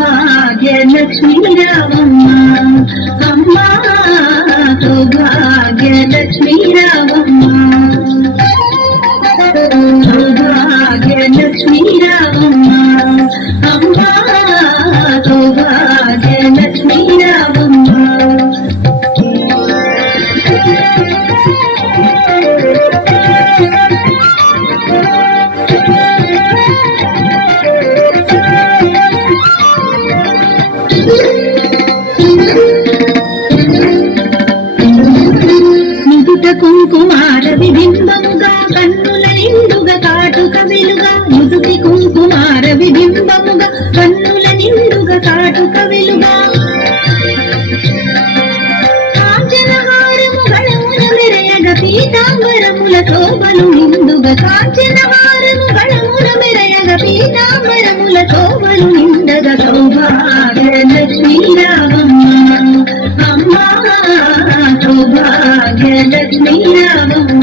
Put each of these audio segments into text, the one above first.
సౌభాగ్యలక్ష్మీ రావమ్మ అమ్మ సౌభాగ్యలక్ష్మీ రావమ్మ సౌభాగ్యలక్ష్మీ రావమ్మ అమ్మ సౌభాగ్యలక్ష్మీ రావమ్మ కుంకుమార విబింబముగా కన్నుల నిండుగా కాటుక వెలుగా నుదుటి కుంకుమార విబింబముగా కన్నుల నిండుగా కాటుక వెలుగా కాంచనహారము గళమున మెరయగ పీతాంబరముల శోభలు నిండుగా కాంచనహారము గళమున మెరయగ పీతాంబరముల శోభలు నిండగా సౌభాగ్యలక్ష్మీ రావమ్మ అమ్మ సౌభాగ్యలక్ష్మీ రావమ్మ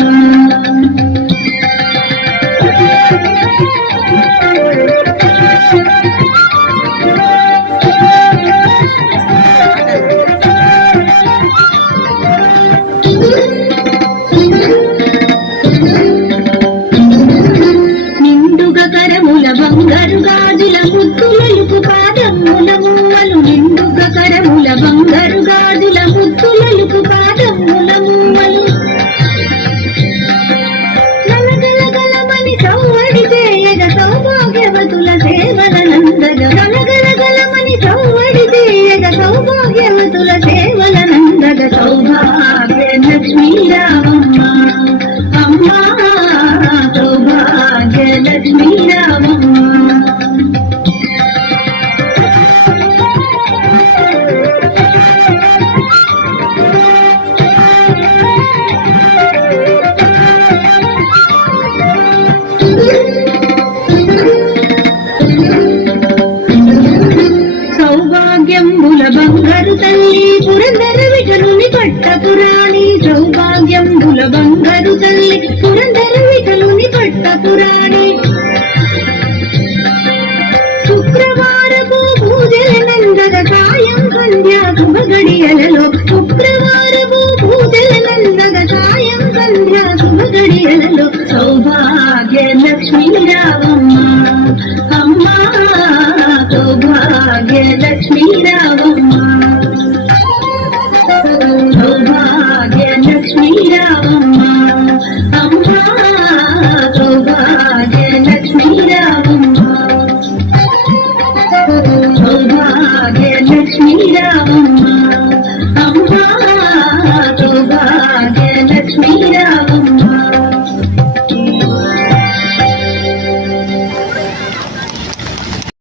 నిండుగా కరముల బంగారు గాజుల ముద్దులలుపు పాదముల మూవలు నిండుగా కరముల బంగారు గాజుల ముద్దులలుపు పాదముల మూవలు గలగలగలమని సౌవడి చేయగ సౌభాగ్యవతుల సేవల నందగా గలగలగలమని సౌవడి చేయగ సౌభాగ్యవతుల సేవల నందగా సౌభాగ్యలక్ష్మీ రావమ్మ అమ్మ సౌభాగ్యలక్ష్మీ రావమ్మ సౌభాగ్యంబుల బంగారు తల్లి పురందర విఠలుని పట్టపురాణి సౌభాగ్యంబుల బంగారు తల్లి పురందర విఠలుని పట్టపురాణి శుక్రవారపు పూజల నందగ సాయం సంధ్యా శుభగడియలలో శుక్రవారపు పూజల నందగ సాయం సంధ్యా శుభగడియలలో సౌభాగ్యలక్ష్మీ రావమ్మ అమ్మ సౌభాగ్యలక్ష్మీ రావమ్మ సౌభాగ్యలక్ష్మీ రావమ్మ అమ్మ సౌభాగ్యలక్ష్మీ రావమ్మ సౌభాగ్య